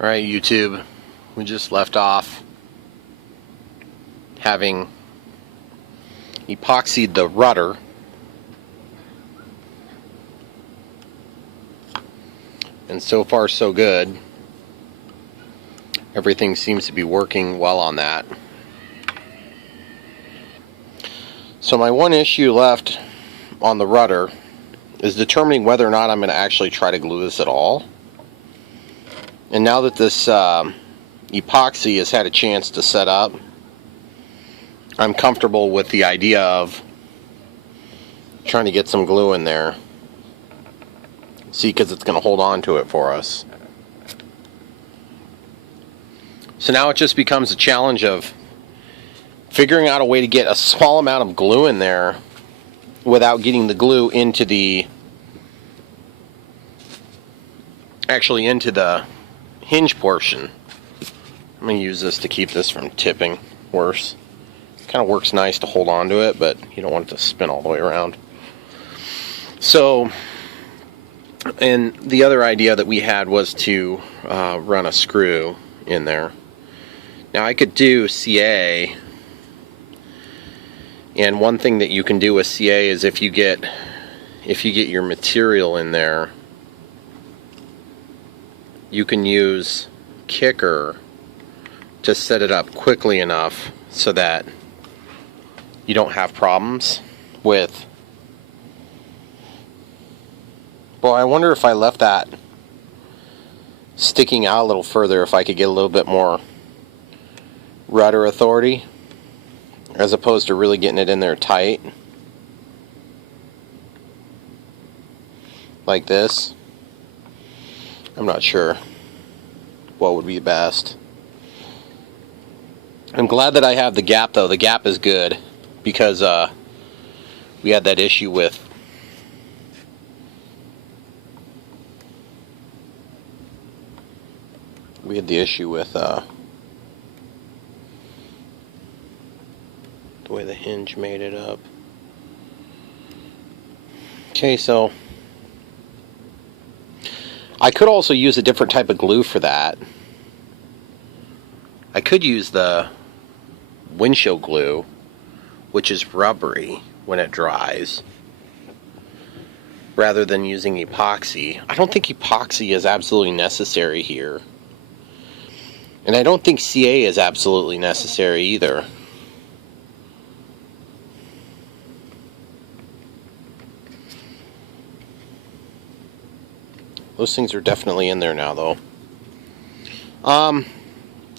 Alright, YouTube, we just left off having epoxied the rudder and so far so good. Everything seems to be working well on that. So my one issue left on the rudder is determining whether or not I'm going to actually try to glue this at all. And now that this epoxy has had a chance to set up, I'm comfortable with the idea of trying to get some glue in there. See, because it's going to hold on to it for us. So now it just becomes a challenge of figuring out a way to get a small amount of glue in there without getting the glue into the hinge portion. I'm going to use this to keep this from tipping worse. Kind of works nice to hold on to it, but you don't want it to spin all the way around. So, and the other idea that we had was to run a screw in there. Now I could do CA, and one thing that you can do with CA is if you get your material in there, you can use kicker to set it up quickly enough so that you don't have problems with. Well, I wonder if I left that sticking out a little further, if I could get a little bit more rudder authority as opposed to really getting it in there tight like this. I'm not sure what would be best. I'm glad that I have the gap though. The gap is good because we had that issue with the way the hinge made it up. Okay, so I could also use a different type of glue for that. I could use the Windshield Glue, which is rubbery when it dries, rather than using epoxy. I don't think epoxy is absolutely necessary here. And I don't think CA is absolutely necessary either. Those things are definitely in there now, though.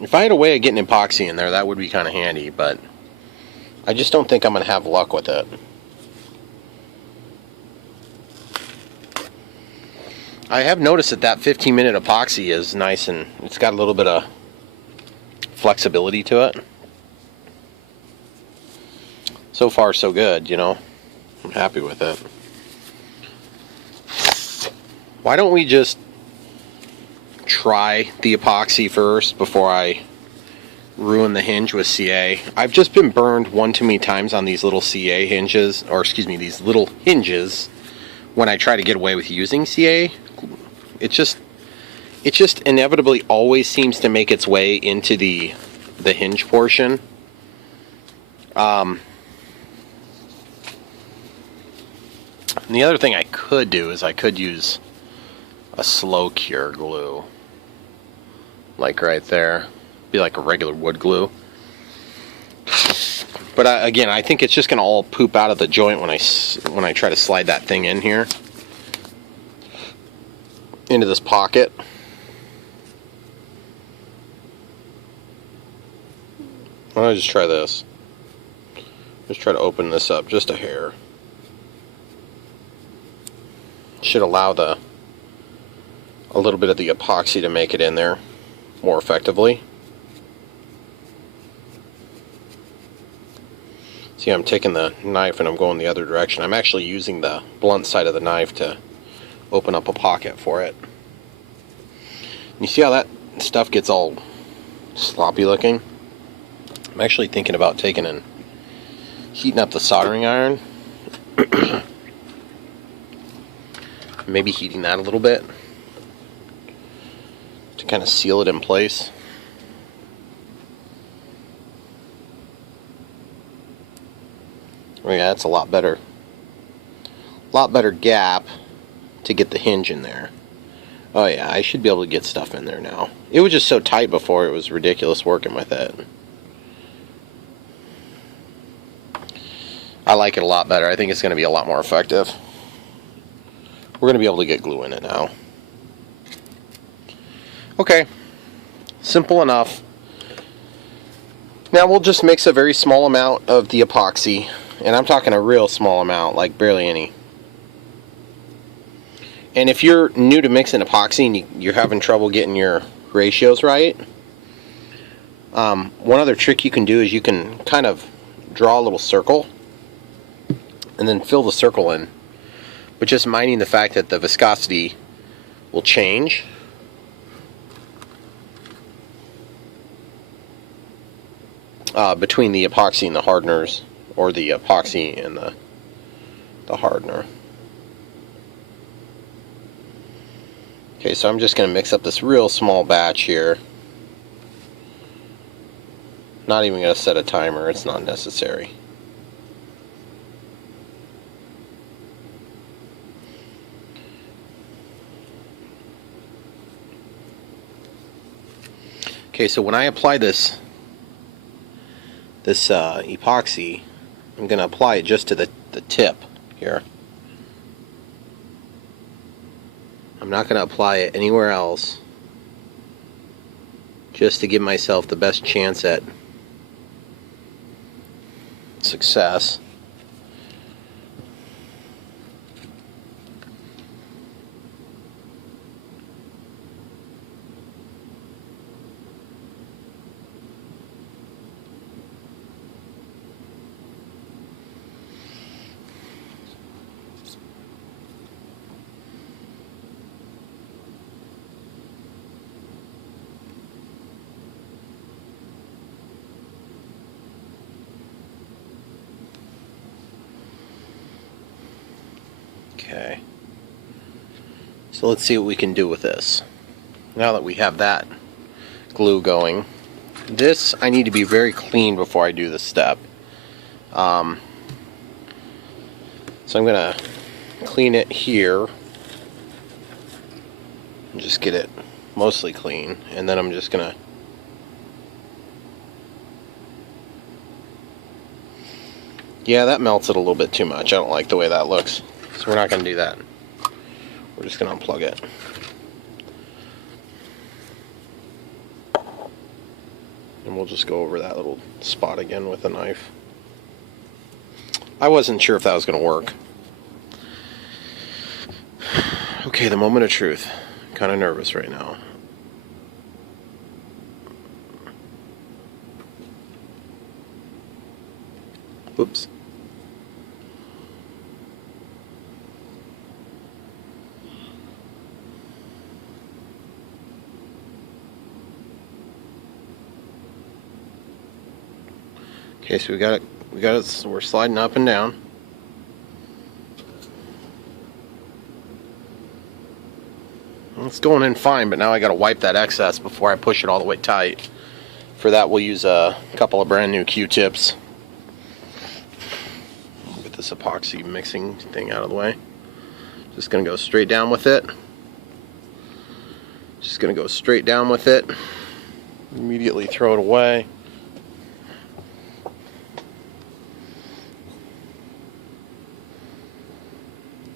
If I had a way of getting epoxy in there, that would be kind of handy, but I just don't think I'm going to have luck with it. I have noticed that 15-minute epoxy is nice, and it's got a little bit of flexibility to it. So far, so good, you know. I'm happy with it. Why don't we just try the epoxy first before I ruin the hinge with CA? I've just been burned one too many times on these little CA hinges, or excuse me, these little hinges when I try to get away with using CA. It just inevitably always seems to make its way into the hinge portion. And the other thing I could do is I could use a slow cure glue, like right there. Be like a regular wood glue. But again, I think it's just going to all poop out of the joint when I try to slide that thing in here into this pocket. Why don't I just try this? Just try to open this up just a hair. Should allow a little bit of the epoxy to make it in there more effectively. See, I'm taking the knife and I'm going the other direction. I'm actually using the blunt side of the knife to open up a pocket for it. You see how that stuff gets all sloppy looking? I'm actually thinking about taking and heating up the soldering iron. Maybe heating that a little bit to kind of seal it in place. Oh yeah, that's a lot better gap to get the hinge in there. Oh yeah, I should be able to get stuff in there now. It was just so tight before, it was ridiculous working with it. I like it a lot better. I think it's going to be a lot more effective. We're going to be able to get glue in it now. Okay, simple enough. Now we'll just mix a very small amount of the epoxy, and I'm talking a real small amount, like barely any. And if you're new to mixing epoxy and you're having trouble getting your ratios right, one other trick you can do is you can kind of draw a little circle and then fill the circle in, but just minding the fact that the viscosity will change. Between the epoxy and the hardeners, or the epoxy and the hardener. Okay, so I'm just going to mix up this real small batch here. Not even going to set a timer, it's not necessary. Okay, so when I apply this epoxy, I'm going to apply it just to the tip here. I'm not going to apply it anywhere else, just to give myself the best chance at success. Okay, so let's see what we can do with this. Now that we have that glue going, this I need to be very clean before I do this step. So I'm going to clean it here and just get it mostly clean, and then I'm just going to that melts it a little bit too much. I don't like the way that looks. So we're not going to do that. We're just going to unplug it. And we'll just go over that little spot again with a knife. I wasn't sure if that was going to work. Okay, the moment of truth. I'm kind of nervous right now. Whoops. Okay, so we got it, so we're sliding up and down. Well, it's going in fine, but now I got to wipe that excess before I push it all the way tight. For that, we'll use a couple of brand new Q-tips. Get this epoxy mixing thing out of the way. Just going to go straight down with it. Just going to go straight down with it. Immediately throw it away.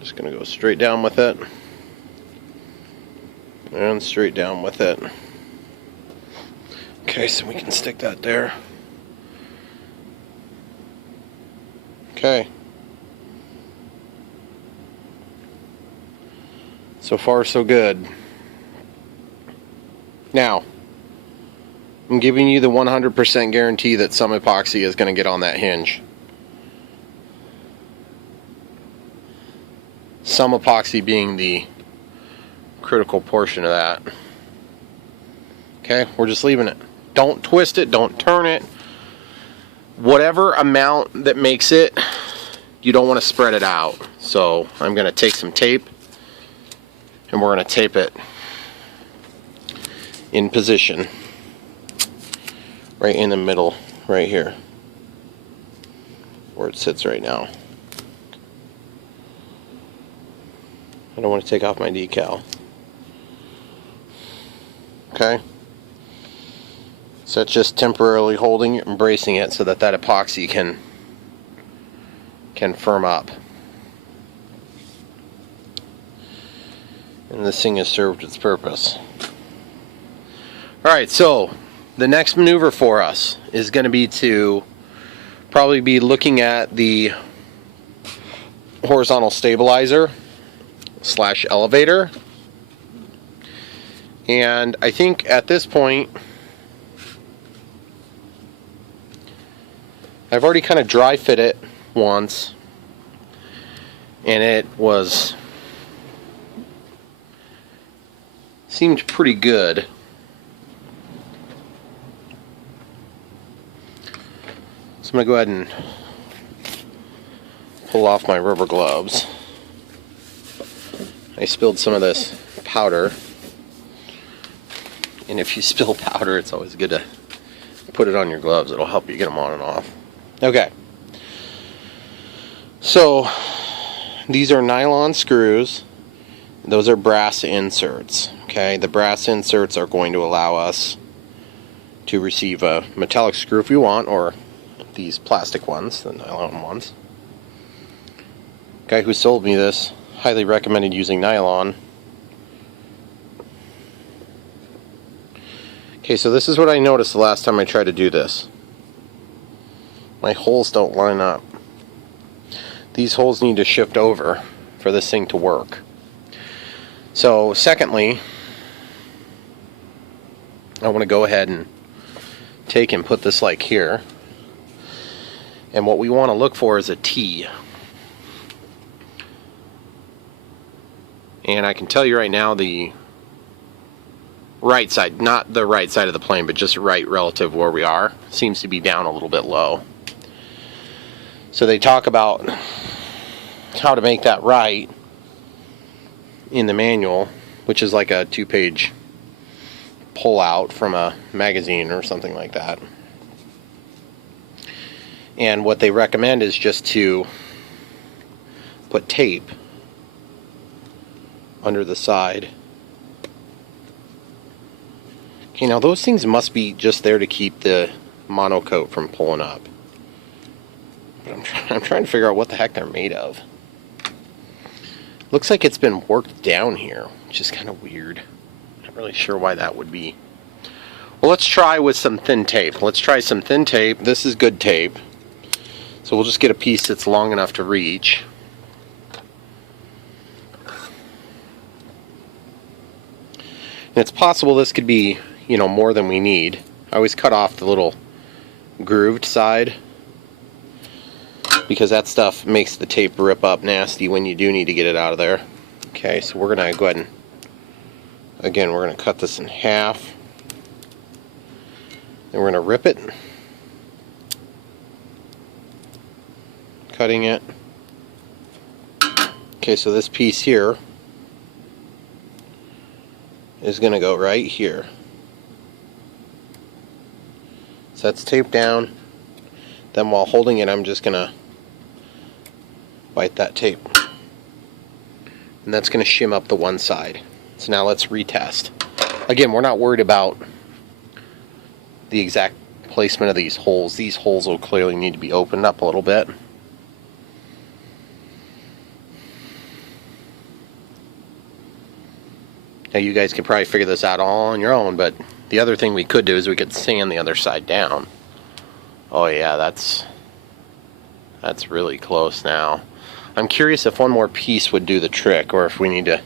Just going to go straight down with it, and straight down with it. Okay, so we can stick that there. Okay. So far, so good. Now, I'm giving you the 100% guarantee that some epoxy is going to get on that hinge. Some epoxy being the critical portion of that. Okay, we're just leaving it. Don't twist it, don't turn it. Whatever amount that makes it, you don't want to spread it out. So I'm going to take some tape and we're going to tape it in position right in the middle, right here, where it sits right now. I don't want to take off my decal. Okay, so it's just temporarily holding it and bracing it so that that epoxy can firm up. And this thing has served its purpose. Alright, so the next maneuver for us is going to be to probably be looking at the horizontal stabilizer / elevator. And I think at this point I've already kind of dry fit it once, and it seemed pretty good. So I'm going to go ahead and pull off my rubber gloves. I spilled some of this powder, and if you spill powder, it's always good to put it on your gloves. It'll help you get them on and off. Okay, so these are nylon screws. Those are brass inserts. Okay, the brass inserts are going to allow us to receive a metallic screw if we want, or these plastic ones, the nylon ones. Guy who sold me this highly recommended using nylon. Okay, so this is what I noticed the last time I tried to do this. My holes don't line up. These holes need to shift over for this thing to work. So, secondly, I want to go ahead and take and put this like here. And what we want to look for is a T. And I can tell you right now, the right side, not the right side of the plane, but just right relative where we are, seems to be down a little bit low. So they talk about how to make that right in the manual, which is like a 2-page pull-out from a magazine or something like that. And what they recommend is just to put tape under the side. Okay, now those things must be just there to keep the monocoat from pulling up. But I'm trying to figure out what the heck they're made of. Looks like it's been worked down here, which is kind of weird. Not really sure why that would be. Well, let's try with some thin tape. Let's try some thin tape. This is good tape. So we'll just get a piece that's long enough to reach. And it's possible this could be, you know, more than we need. I always cut off the little grooved side, because that stuff makes the tape rip up nasty when you do need to get it out of there. Okay, so we're going to go ahead and, again, we're going to cut this in half. Then we're going to rip it. Cutting it. Okay, so this piece here is going to go right here. So that's taped down. Then while holding it, I'm just going to bite that tape. And that's going to shim up the one side. So now let's retest. Again, we're not worried about the exact placement of these holes. These holes will clearly need to be opened up a little bit. Now you guys can probably figure this out all on your own, but the other thing we could do is we could sand the other side down. Oh yeah, that's really close now. I'm curious if one more piece would do the trick, or if we need to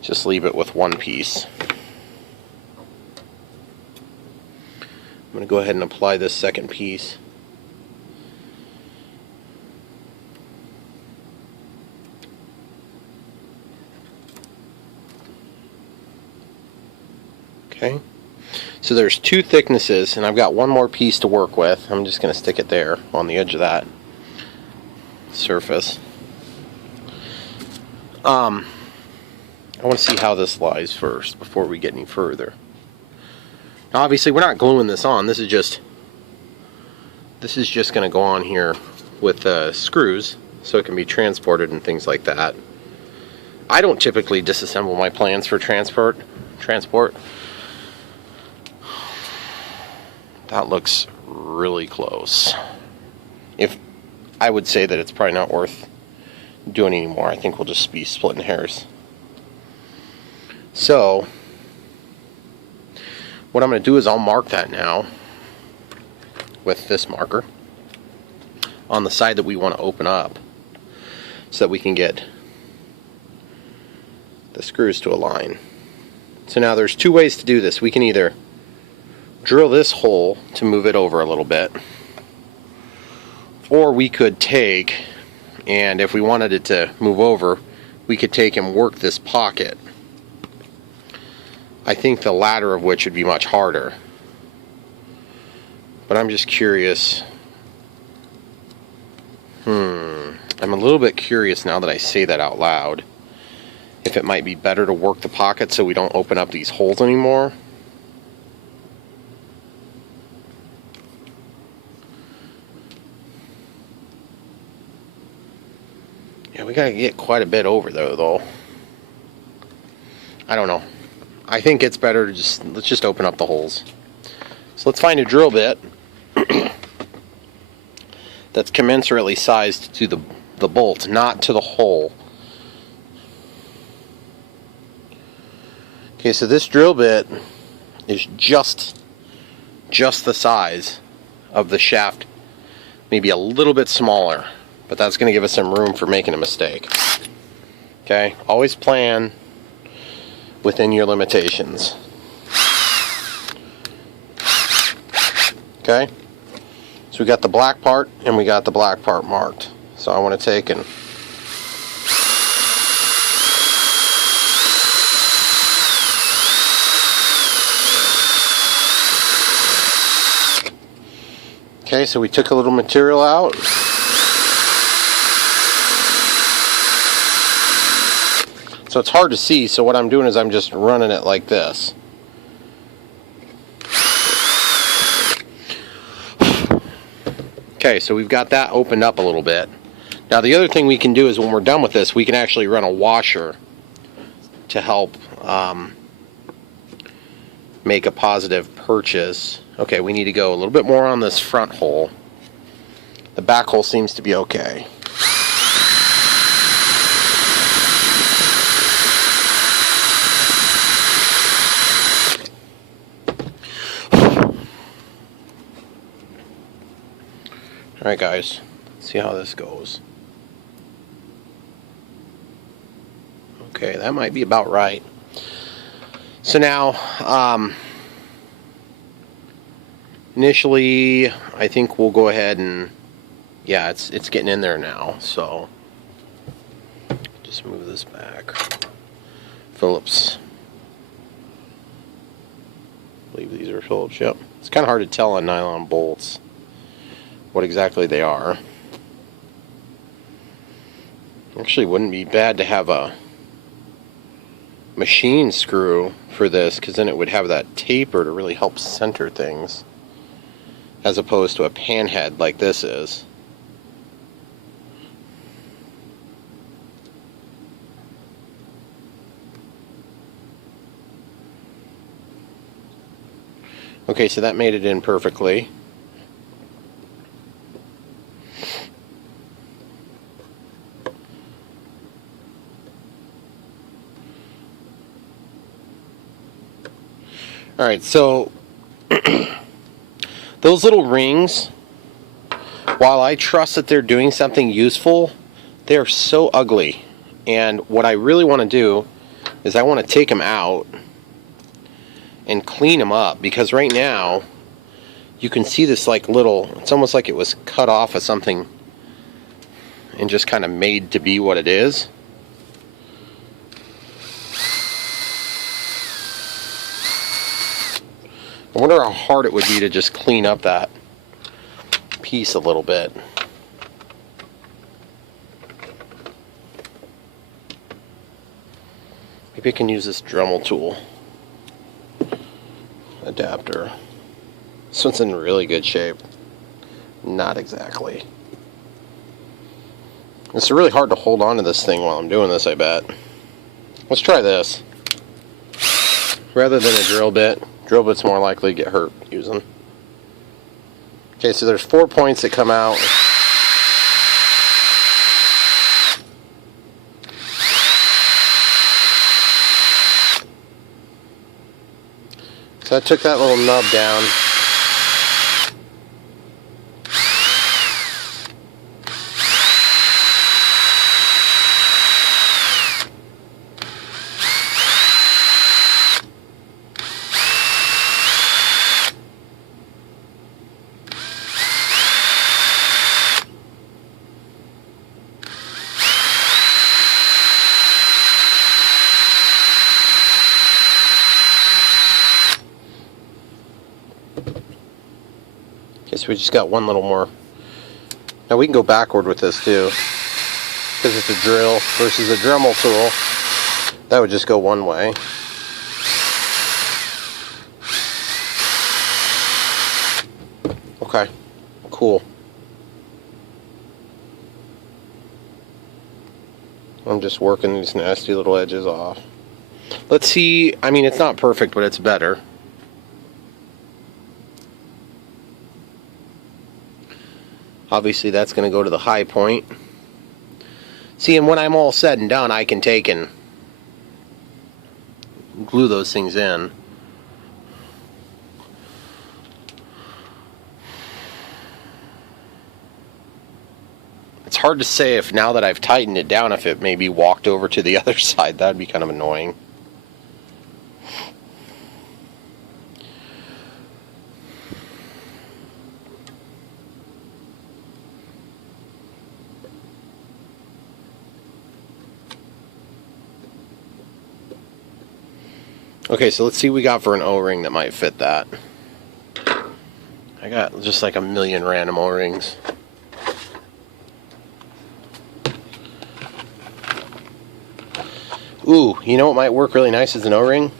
just leave it with one piece. I'm going to go ahead and apply this second piece. Okay, so there's two thicknesses, and I've got one more piece to work with. I'm just going to stick it there on the edge of that surface. I want to see how this lies first before we get any further. Now, obviously we're not gluing this on. This is just going to go on here with screws so it can be transported and things like that. I don't typically disassemble my plans for transport. That looks really close. If I would say that it's probably not worth doing anymore. I think we'll just be splitting hairs. So what I'm going to do is I'll mark that now with this marker on the side that we want to open up so that we can get the screws to align. So now there's two ways to do this. We can either drill this hole to move it over a little bit, or we could take, and if we wanted it to move over, we could take and work this pocket. I think the latter of which would be much harder. But I'm just curious. I'm a little bit curious now that I say that out loud, if it might be better to work the pocket so we don't open up these holes anymore. Yeah, we gotta get quite a bit over though. I don't know. I think it's better to let's just open up the holes. So let's find a drill bit that's commensurately sized to the bolt, not to the hole. Okay, so this drill bit is just the size of the shaft, maybe a little bit smaller, but that's going to give us some room for making a mistake. Okay, always plan within your limitations. Okay, so we got the black part and we got the black part marked. So I want to take and okay, so we took a little material out. So it's hard to see, so what I'm doing is I'm just running it like this. Okay, so we've got that opened up a little bit. Now the other thing we can do is when we're done with this, we can actually run a washer to help make a positive purchase. Okay, we need to go a little bit more on this front hole. The back hole seems to be okay. Alright guys, let's see how this goes. Okay, that might be about right. So now, initially, I think we'll go ahead and, yeah, it's getting in there now, so just move this back. Phillips. I believe these are Phillips, yep. It's kind of hard to tell on nylon bolts what exactly they are. Actually, wouldn't be bad to have a machine screw for this, because then it would have that taper to really help center things, as opposed to a pan head like this is. Okay, so that made it in perfectly. Alright, so those little rings, while I trust that they're doing something useful, they're so ugly. And what I really want to do is I want to take them out and clean them up, because right now you can see this like little, it's almost like it was cut off of something and just kind of made to be what it is. I wonder how hard it would be to just clean up that piece a little bit. Maybe I can use this Dremel tool. adapter. This one's in really good shape. Not exactly. It's really hard to hold on to this thing while I'm doing this, I bet. Let's try this. Rather than a drill bit's more likely to get hurt using. Okay, so there's 4 points that come out. So I took that little nub down. Okay, so we just got one little more. Now we can go backward with this too, because it's a drill versus a Dremel tool. That would just go one way. Okay, cool. I'm just working these nasty little edges off. Let's see, I mean, it's not perfect, but it's better. Obviously that's going to go to the high point. See, and when I'm all said and done, I can take and glue those things in. It's hard to say if now that I've tightened it down, if it maybe walked over to the other side. That'd be kind of annoying. Okay, so let's see what we got for an O-ring that might fit that. I got just like a million random O-rings. Ooh, you know what might work really nice as an O-ring?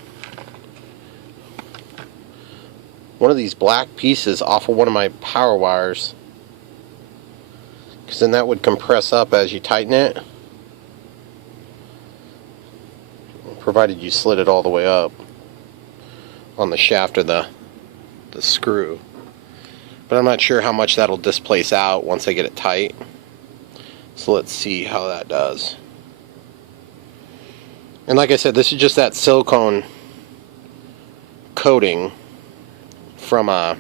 One of these black pieces off of one of my power wires. Because then that would compress up as you tighten it. Provided you slid it all the way up on the shaft of the screw. But I'm not sure how much that'll displace out once I get it tight. So let's see how that does. And like I said, this is just that silicone coating from a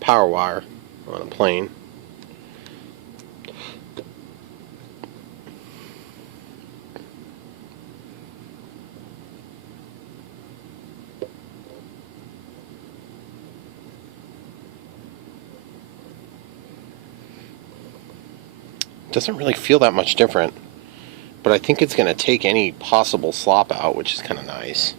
power wire on a plane. Doesn't really feel that much different, but I think it's going to take any possible slop out, which is kind of nice.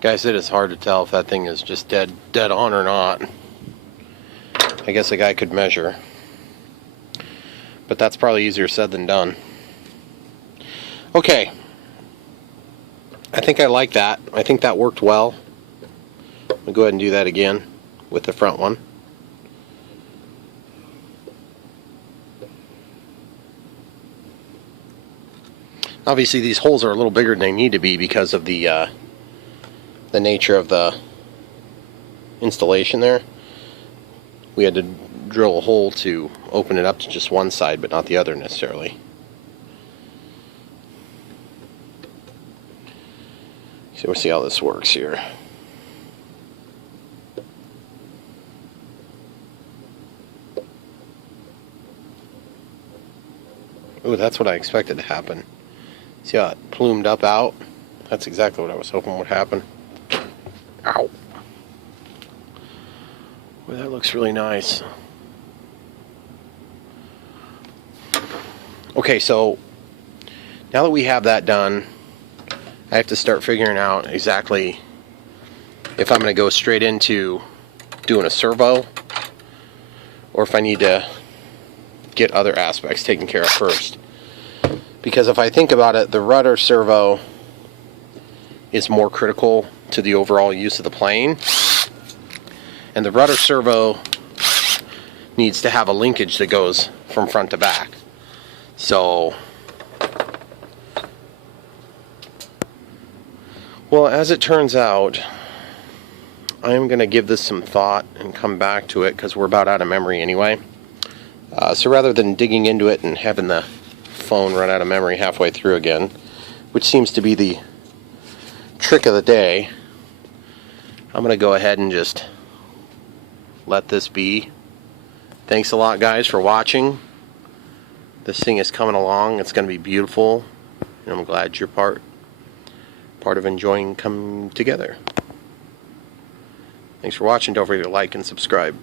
Guys, it is hard to tell if that thing is just dead on or not. I guess a guy could measure, but that's probably easier said than done. Okay. I think I like that. I think that worked well. I'll go ahead and do that again with the front one. Obviously these holes are a little bigger than they need to be because of the nature of the installation there. We had to drill a hole to open it up to just one side but not the other necessarily. So we'll see how this works here. Ooh, that's what I expected to happen. See how it plumed up out? That's exactly what I was hoping would happen. Ow. Well, that looks really nice. Okay, so now that we have that done, I have to start figuring out exactly if I'm going to go straight into doing a servo or if I need to get other aspects taken care of first. Because if I think about it, the rudder servo is more critical to the overall use of the plane, and the rudder servo needs to have a linkage that goes from front to back. So, well, as it turns out, I am going to give this some thought and come back to it, because we're about out of memory anyway. So rather than digging into it and having the phone run out of memory halfway through again, which seems to be the trick of the day, I'm going to go ahead and just let this be. Thanks a lot, guys, for watching. This thing is coming along. It's going to be beautiful, and I'm glad you're part of enjoying coming together. Thanks for watching. Don't forget to like and subscribe.